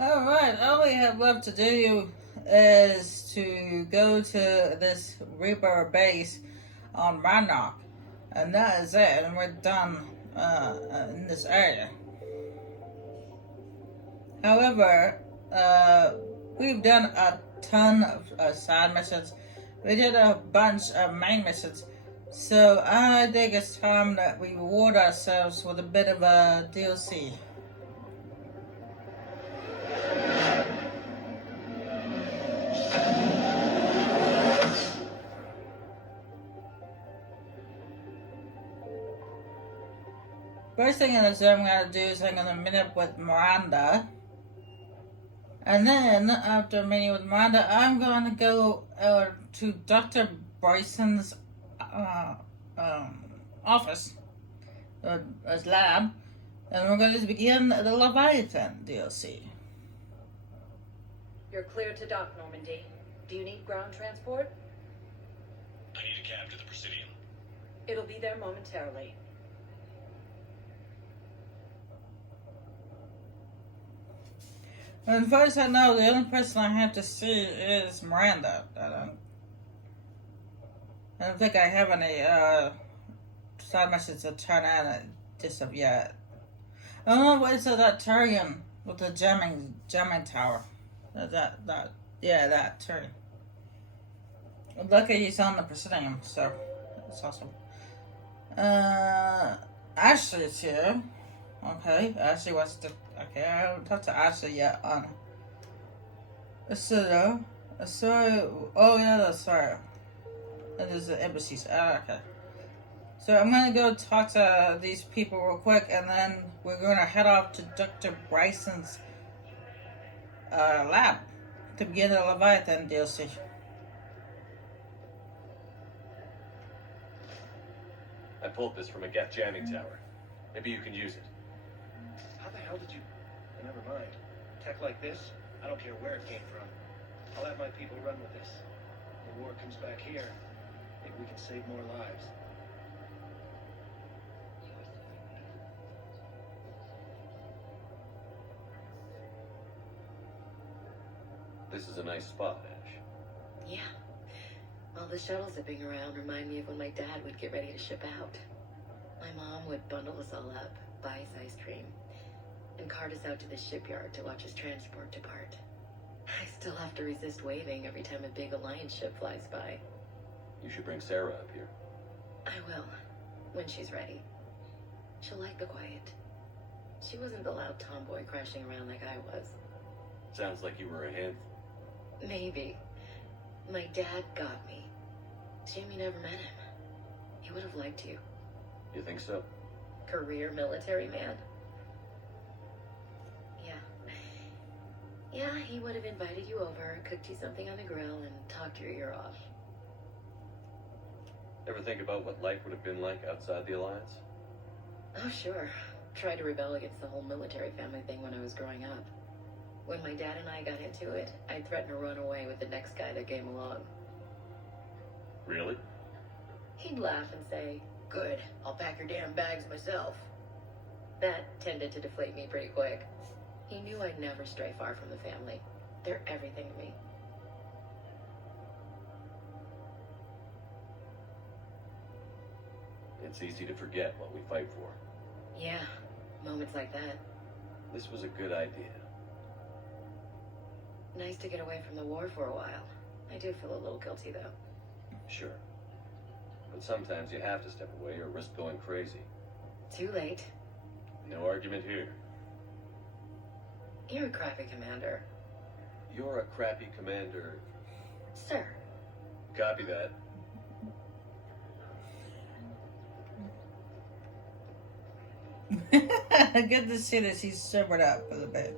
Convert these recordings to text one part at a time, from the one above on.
Alright, all we have left to do is to go to this Reaper base on Monarch. And that is it, and we're done in this area. However, we've done a ton of side missions. We did a bunch of main missions. So I think it's time that we reward ourselves with a bit of a DLC. First thing I'm going to do is I'm going to meet up with Miranda. And then, after meeting with Miranda, I'm going to go to Dr. Bryson's office, his lab, and we're going to begin the Leviathan DLC. You're clear to dock, Normandy. Do you need ground transport? I need a cab to the Presidium. It'll be there momentarily. And first I know the only person I have to see is Miranda. I don't think I have any side missions to turn in just of yet. I don't know what's that Turian with the jamming tower. That Turian. Lucky he's on the Presidium, so that's awesome. Ashley is here. Okay, Ashley wants to. Okay, I haven't talked to Ashley yet on Asura. Oh yeah, that's right. That is the embassies. Okay. So I'm gonna go talk to these people real quick, and then we're gonna head off to Dr. Bryson's lab to begin the Leviathan DLC. I pulled this from a Geth jamming tower. Maybe you can use it. How the hell did you... Never mind. Tech like this, I don't care where it came from. I'll have my people run with this. When the war comes back here, maybe we can save more lives. This is a nice spot, Ash. Yeah. All the shuttles zipping around remind me of when my dad would get ready to ship out. My mom would bundle us all up, buy us ice cream, and cart us out to the shipyard to watch his transport depart. I still have to resist waving every time a big Alliance ship flies by. You should bring Sarah up here. I will, when she's ready. She'll like the quiet. She wasn't the loud tomboy crashing around like I was. Sounds like you were a handful. Maybe. My dad got me. Jamie never met him. He would have liked you. You think so? Career military man. Yeah, he would have invited you over, cooked you something on the grill, and talked your ear off. Ever think about what life would have been like outside the Alliance? Oh, sure. Tried to rebel against the whole military family thing when I was growing up. When my dad and I got into it, I threatened to run away with the next guy that came along. Really? He'd laugh and say, "Good, I'll pack your damn bags myself." That tended to deflate me pretty quick. He knew I'd never stray far from the family. They're everything to me. It's easy to forget what we fight for. Yeah, moments like that. This was a good idea. Nice to get away from the war for a while. I do feel a little guilty, though. Sure. But sometimes you have to step away or risk going crazy. Too late. No argument here. You're a crappy commander. You're a crappy commander. Sir. Copy that. Good to see that she's sobered up a little bit.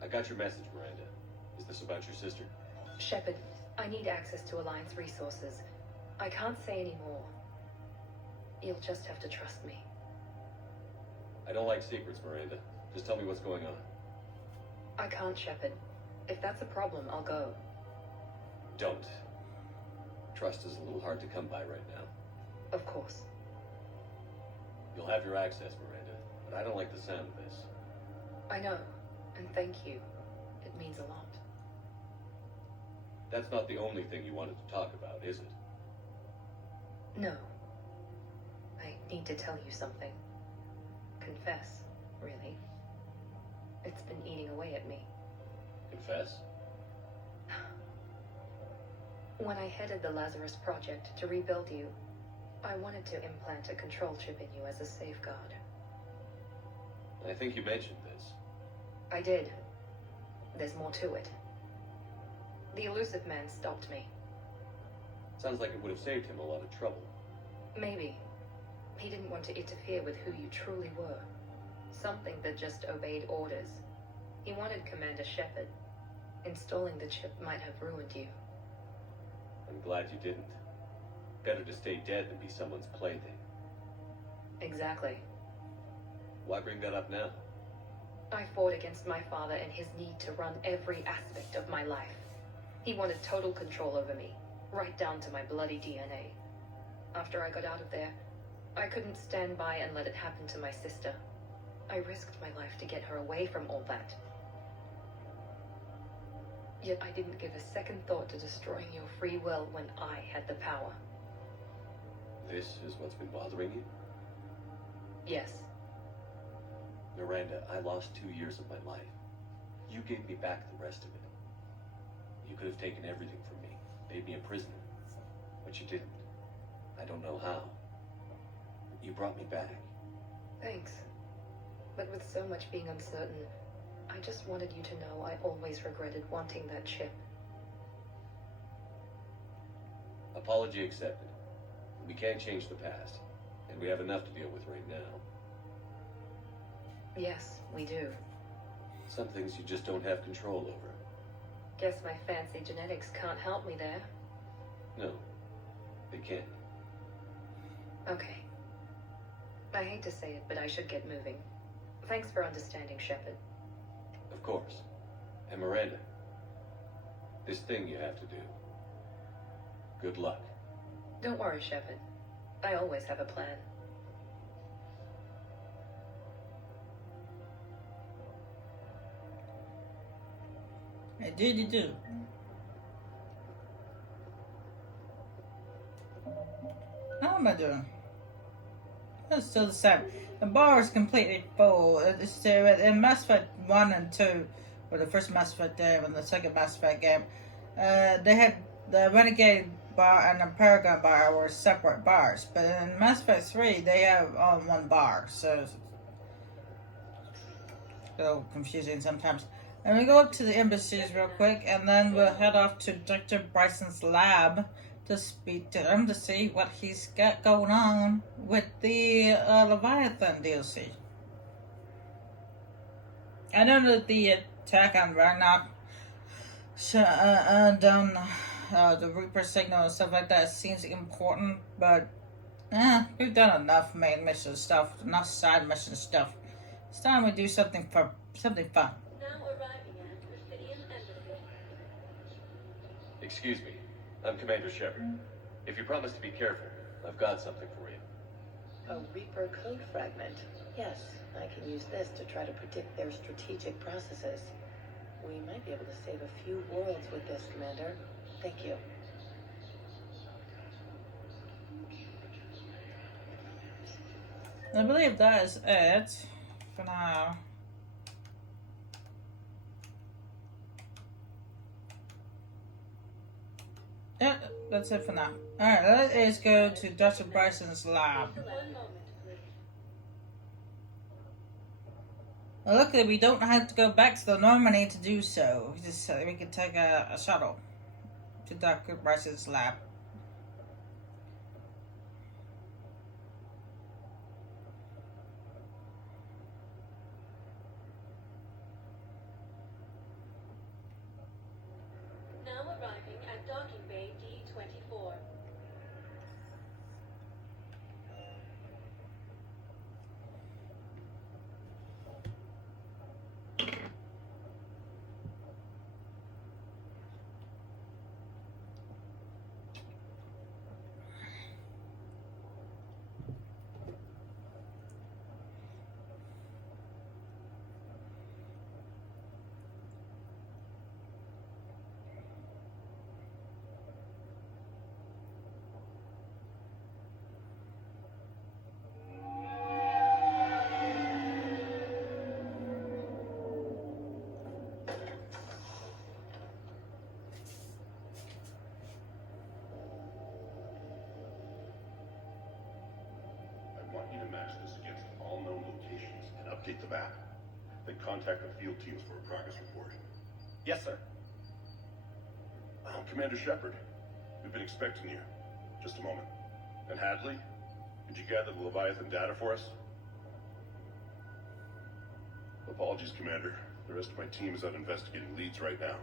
I got your message, Miranda. Is this about your sister? Shepard, I need access to Alliance resources. I can't say any more. You'll just have to trust me. I don't like secrets, Miranda. Just tell me what's going on. I can't, Shepard. If that's a problem, I'll go. Don't. Trust is a little hard to come by right now. Of course. You'll have your access, Miranda, but I don't like the sound of this. I know, and thank you. It means a lot. That's not the only thing you wanted to talk about, is it? No. I need to tell you something. Confess, really. It's been eating away at me. Confess? When I headed the Lazarus Project to rebuild you, I wanted to implant a control chip in you as a safeguard. I think you mentioned this. I did. There's more to it. The elusive man stopped me. Sounds like it would have saved him a lot of trouble. Maybe. He didn't want to interfere with who you truly were. Something that just obeyed orders. He wanted Commander Shepard. Installing the chip might have ruined you. I'm glad you didn't. Better to stay dead than be someone's plaything. Exactly. Why bring that up now? I fought against my father and his need to run every aspect of my life. He wanted total control over me, right down to my bloody DNA. After I got out of there, I couldn't stand by and let it happen to my sister. I risked my life to get her away from all that. Yet I didn't give a second thought to destroying your free will when I had the power. This is what's been bothering you? Yes. Miranda, I lost 2 years of my life. You gave me back the rest of it. You could have taken everything from me, made me a prisoner. But you didn't. I don't know how. You brought me back. Thanks. But with so much being uncertain, I just wanted you to know I always regretted wanting that chip. Apology accepted. We can't change the past, and we have enough to deal with right now. Yes, we do. Some things you just don't have control over. Guess my fancy genetics can't help me there. No, they can't. Okay. I hate to say it, but I should get moving. Thanks for understanding, Shepard. Of course. And Miranda, this thing you have to do. Good luck. Don't worry, Shepard. I always have a plan. Indeed you do. How am I doing? It's still the same. The bar is completely full. It's in Mass Effect 1 and 2, or the first Mass Effect game and the second Mass Effect game, they had the Renegade bar and the Paragon bar were separate bars. But in Mass Effect 3, they have on one bar, so it's a little confusing sometimes. And we go up to the embassies real quick, and then we'll head off to Dr. Bryson's lab to speak to him to see what he's got going on with the Leviathan DLC. I know that the attack on Ragnarok down the Reaper signal and stuff like that seems important, but we've done enough main mission stuff, enough side mission stuff. It's time we do something fun. Now arriving at Presidium Embassy. Excuse me. I'm Commander Shepard. If you promise to be careful, I've got something for you. A Reaper code fragment. Yes, I can use this to try to predict their strategic processes. We might be able to save a few worlds with this, Commander. Thank you. I believe that is it for now. Yeah, that's it for now. Alright, let's go to Dr. Bryson's lab. One moment, please. Well, luckily, we don't have to go back to the Normandy to do so. We can take a shuttle to Dr. Bryson's lab. Now arriving at docking bay D-24. I want you to match this against all known locations and update the map. Then contact the field teams for a progress report. Yes, sir. Commander Shepard, we've been expecting you. Just a moment. And Hadley, did you gather the Leviathan data for us? Apologies, Commander. The rest of my team is out investigating leads right now.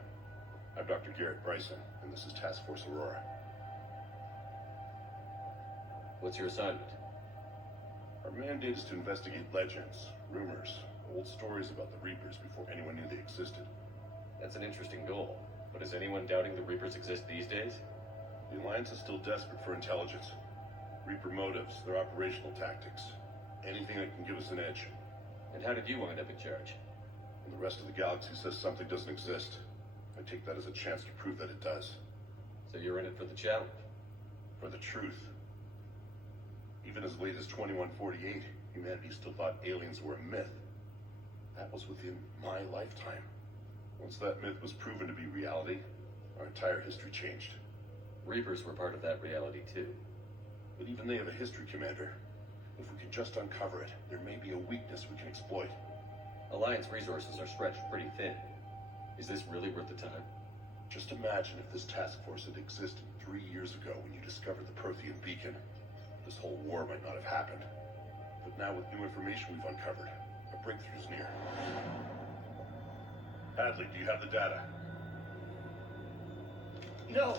I'm Dr. Garrett Bryson, and this is Task Force Aurora. What's your assignment? Our mandate is to investigate legends, rumors, old stories about the Reapers before anyone knew they existed. That's an interesting goal. But is anyone doubting the Reapers exist these days? The Alliance is still desperate for intelligence. Reaper motives, their operational tactics. Anything that can give us an edge. And how did you wind up in charge? And the rest of the galaxy says something doesn't exist. I take that as a chance to prove that it does. So you're in it for the challenge? For the truth. Even as late as 2148, humanity still thought aliens were a myth. That was within my lifetime. Once that myth was proven to be reality, our entire history changed. Reapers were part of that reality too. But even they have a history, Commander. If we could just uncover it, there may be a weakness we can exploit. Alliance resources are stretched pretty thin. Is this really worth the time? Just imagine if this task force had existed 3 years ago when you discovered the Prothean beacon. This whole war might not have happened. But now with new information we've uncovered, a breakthrough's near. Hadley, do you have the data? No!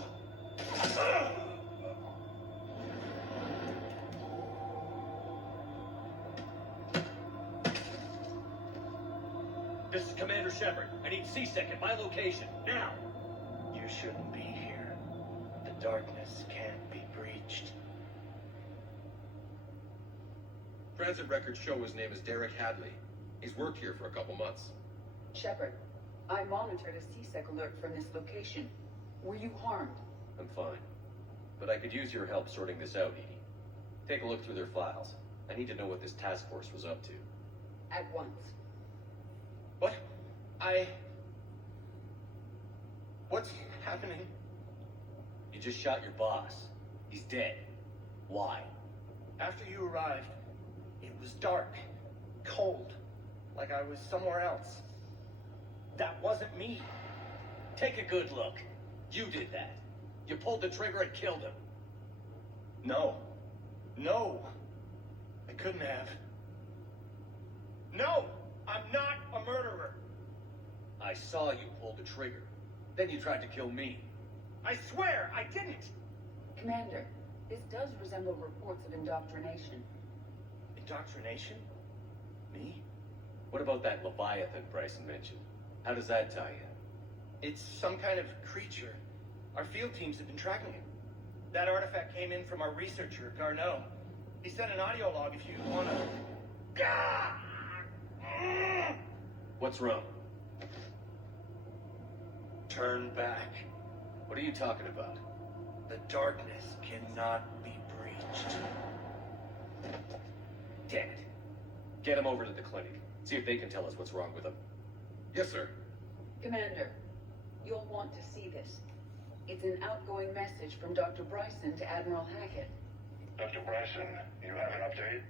This is Commander Shepard. I need C-Sec at my location, now! You shouldn't be here. The darkness can't be breached. Transit records show his name is Derek Hadley. He's worked here for a couple months. Shepard, I monitored a C-Sec alert from this location. Were you harmed? I'm fine. But I could use your help sorting this out, Edie. Take a look through their files. I need to know what this task force was up to. At once. What? What's happening? You just shot your boss. He's dead. Why? After you arrived, it was dark, cold, like I was somewhere else. That wasn't me. Take a good look. You did that. You pulled the trigger and killed him. No. No. I couldn't have. No! I'm not a murderer. I saw you pull the trigger. Then you tried to kill me. I swear I didn't. Commander, this does resemble reports of indoctrination. Indoctrination? Me? What about that Leviathan Bryson mentioned? How does that tie in? It's some kind of creature. Our field teams have been tracking it. That artifact came in from our researcher, Garneau. He sent an audio log if you want to... What's wrong? Turn back. What are you talking about? The darkness cannot be breached. Damn it. Get him over to the clinic. See if they can tell us what's wrong with him. Yes, sir. Commander, you'll want to see this. It's an outgoing message from Dr. Bryson to Admiral Hackett. Dr. Bryson, you have an update?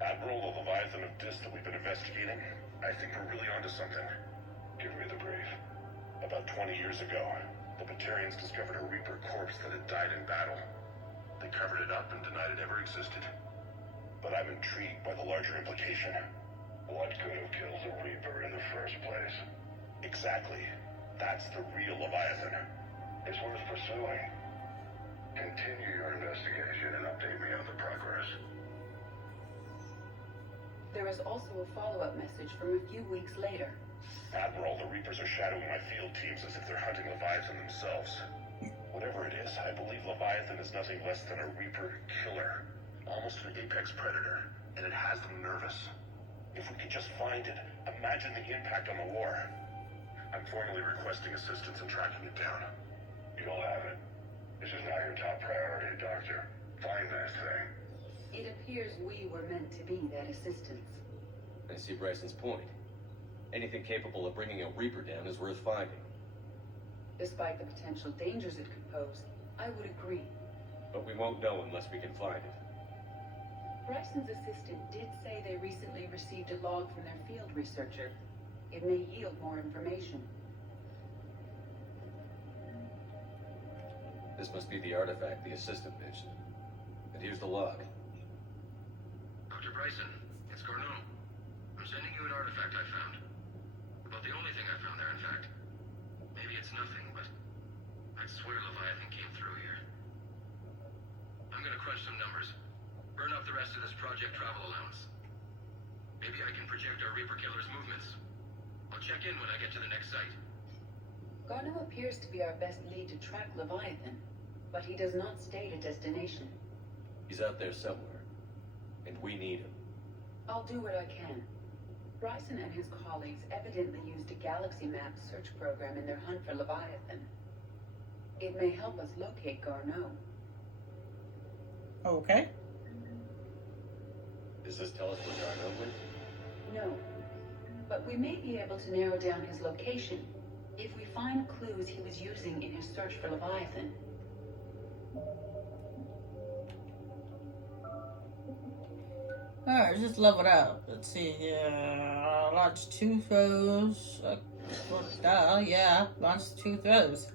Admiral, the Leviathan of Dis that we've been investigating, I think we're really onto something. Give me the brief. About 20 years ago, the Batarians discovered a Reaper corpse that had died in battle. They covered it up and denied it ever existed. But I'm intrigued by the larger implication. What could have killed the Reaper in the first place? Exactly. That's the real Leviathan. It's worth pursuing. Continue your investigation and update me on the progress. There is also a follow-up message from a few weeks later. Admiral, the Reapers are shadowing my field teams as if they're hunting Leviathan themselves. Whatever it is, I believe Leviathan is nothing less than a Reaper killer. Almost an apex predator. And it has them nervous. If we could just find it, imagine the impact on the war. I'm formally requesting assistance in tracking it down. You'll have it. This is now your top priority, Doctor. Find that thing. It appears we were meant to be that assistance. I see Bryson's point. Anything capable of bringing a Reaper down is worth finding. Despite the potential dangers it could pose, I would agree. But we won't know unless we can find it. Bryson's assistant did say they recently received a log from their field researcher. It may yield more information. This must be the artifact the assistant mentioned. And here's the log. Dr. Bryson, it's Garneau. I'm sending you an artifact I found. About the only thing I found there, in fact. Maybe it's nothing, but I'd swear Leviathan came through here. I'm gonna crunch some numbers. Burn up the rest of this project travel allowance. Maybe I can project our Reaper killer's movements. I'll check in when I get to the next site. Garneau appears to be our best lead to track Leviathan, but he does not state a destination. He's out there somewhere. And we need him. I'll do what I can. Bryson and his colleagues evidently used a galaxy map search program in their hunt for Leviathan. It may help us locate Garneau. Okay. Does this tell us where Garneau went? No, but we may be able to narrow down his location if we find clues he was using in his search for Leviathan. Alright, just level it up. Let's see here. Launch 2 throws. Yeah, launch 2 throws.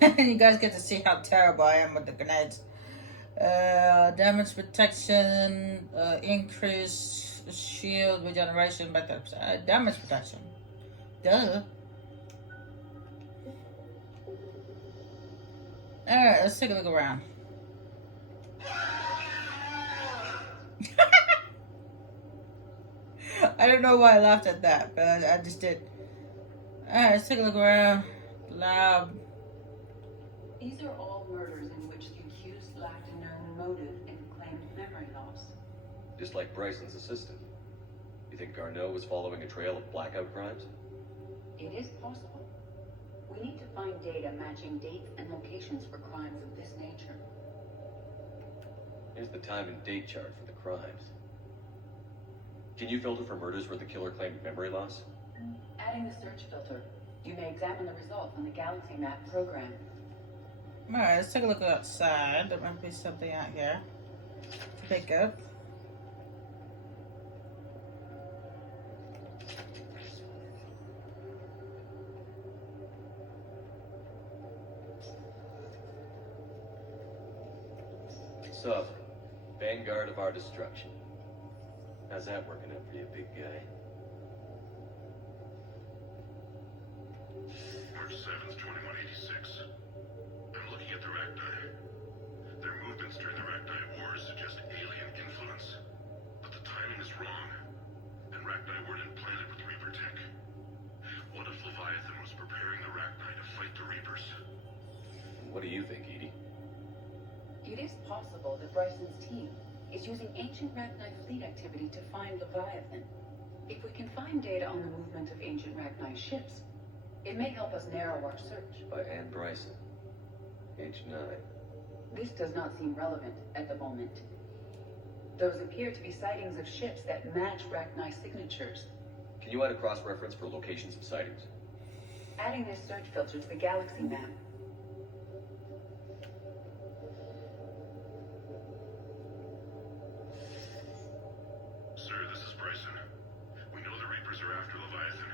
You guys get to see how terrible I am with the grenades. Damage protection, increase shield regeneration, but damage protection. Duh. Alright, let's take a look around. I don't know why I laughed at that, but I just did. Alright, let's take a look around. Lab. These are all murders in which the accused lacked a known motive and claimed memory loss. Just like Bryson's assistant. You think Garneau was following a trail of blackout crimes? It is possible. We need to find data matching dates and locations for crimes of this nature. Here's the time and date chart for the crimes. Can you filter for murders where the killer claimed memory loss? Adding the search filter, you may examine the results on the Galaxy Map program. Alright, let's take a look outside. There might be something out here to pick up. So, vanguard of our destruction. How's that working out for you, big guy? March 7th, 2186. I'm looking at the Rachni. Their movements during the Rachni Wars suggest alien influence. But the timing is wrong. And Rachni weren't implanted with Reaper tech. What if Leviathan was preparing the Rachni to fight the Reapers? What do you think, Edie? It is possible that Bryson's team is using ancient Rachni fleet activity to find Leviathan. If we can find data on the movement of ancient Rachni ships, it may help us narrow our search. By Anne Bryson. Age 9. This does not seem relevant at the moment. Those appear to be sightings of ships that match Rachni signatures. Can you add a cross-reference for locations of sightings? Adding this search filter to the Galaxy Map. Sir, this is Bryson. We know the Reapers are after Leviathan.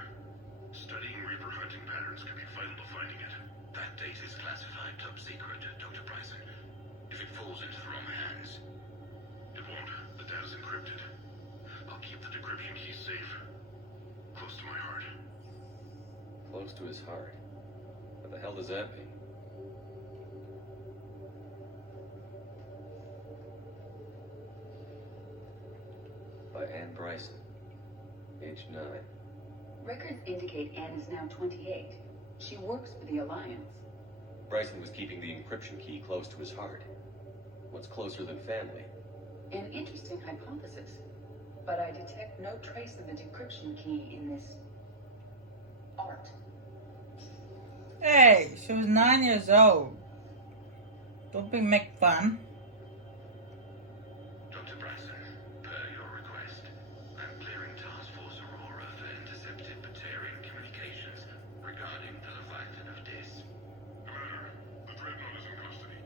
Studying Reaper hunting patterns could be vital to finding it. That date is classified top secret, Dr. Bryson. If it falls into the wrong hands. It won't. The data's encrypted. I'll keep the decryption key safe. Close to my heart. Close close to his heart. What the hell does that mean? By Anne Bryson, age 9. Records indicate Anne is now 28. She works for the Alliance. Bryson was keeping the encryption key close to his heart. What's closer than family? An interesting hypothesis. But I detect no trace of the decryption key in this art. Hey, she was 9 years old. Don't be make fun. Dr. Bryson, per your request, I'm clearing Task Force Aurora for intercepted Batarian communications regarding the Leviathan of Dis. Commander, the Dreadnought is in custody,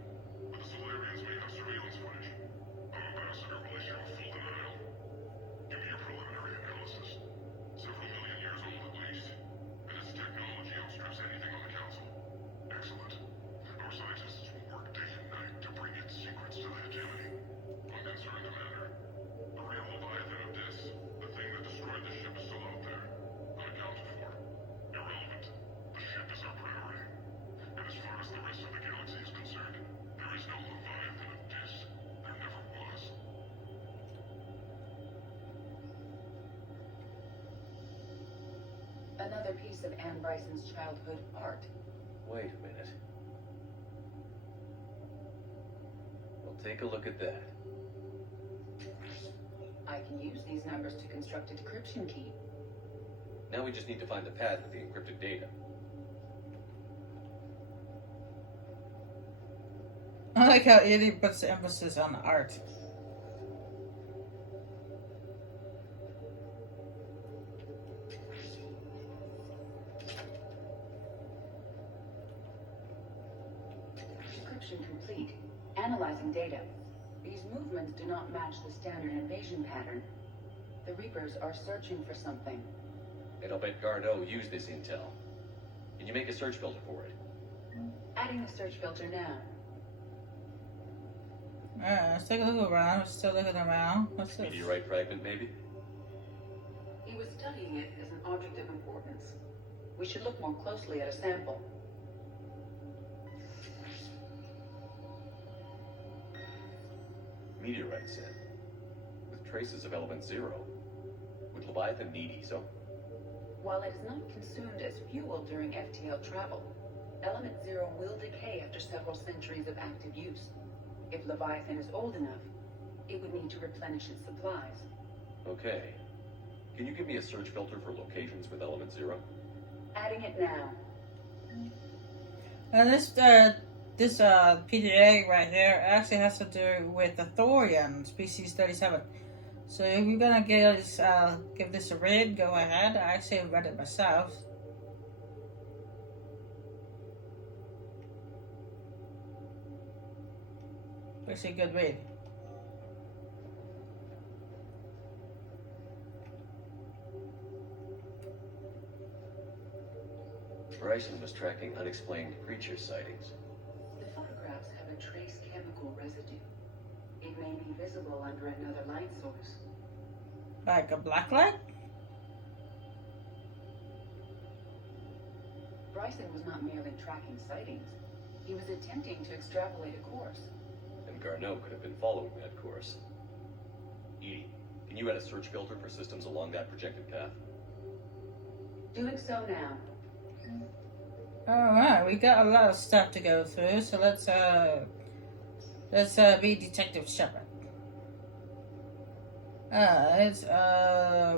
but the Solarians may have surveillance footage. Our ambassador will issue a full denial. Give me your preliminary analysis. Several million years old at least, and its technology outstrips anything on the Council. Excellent. Our scientists will work day and night to bring its secrets to the hegemony. Unconcerned, Commander. The real Leviathan of Dis, the thing that destroyed the ship, is still out there. Unaccounted for. Irrelevant. The ship is our priority. And as far as the rest of the galaxy is concerned, there is no Leviathan of Dis. There never was. Another piece of Anne Bryson's childhood art. Wait a minute. Well, take a look at that. I can use these numbers to construct a decryption key. Now we just need to find the path of the encrypted data. I like how Edie puts the emphasis on art. Decryption complete. Analyzing data. These movements do not match the standard invasion pattern. The Reapers are searching for something. And I'll bet Garneau used this intel. Can you make a search filter for it? Adding the search filter now. Let's take a look around. We're still looking around. What's this? Meteorite fragment, maybe? He was studying it as an object of importance. We should look more closely at a sample. Meteorite set. With traces of element 0. Would Leviathan need ESO? While it is not consumed as fuel during FTL travel, element 0 will decay after several centuries of active use. If Leviathan is old enough, it would need to replenish its supplies. Okay. Can you give me a search filter for locations with element 0? Adding it now. And this PDA right here actually has to do with the Thorian, species 37. So if you're gonna give this a read, go ahead. I actually read it myself. Actually a good read. Bryson was tracking unexplained creature sightings. The photographs have a trace chemical residue. It may be visible under another light source. Like a black light? Bryson was not merely tracking sightings. He was attempting to extrapolate a course. And Garneau could have been following that course. Edie, can you add a search filter for systems along that projected path? Doing so now. Alright, we got a lot of stuff to go through, so let's be Detective Shepard.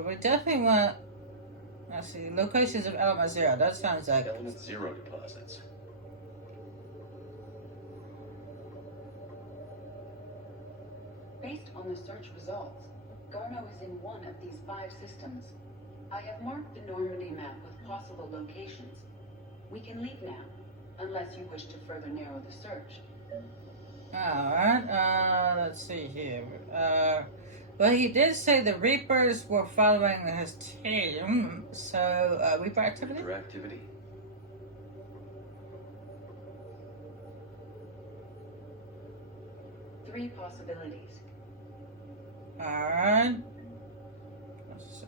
We definitely want, let's see, locations of element 0. That sounds like Element 0 deposits. Based on the search results, Garneau is in one of these 5 systems. I have marked the Normandy map with possible locations. We can leave now, unless you wish to further narrow the search. Alright, let's see here. Well, he did say the Reapers were following his team, so, Reaper activity? Reaper activity? Three possibilities. Alright. Let's see.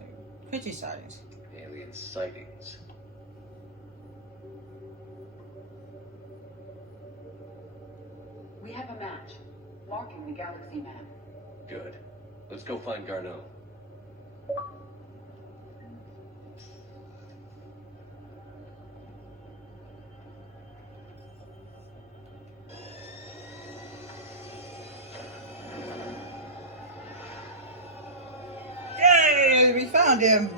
Creature sightings. Alien sightings. have a match, marking the galaxy map. Good. Let's go find Garneau. Yay! We found him!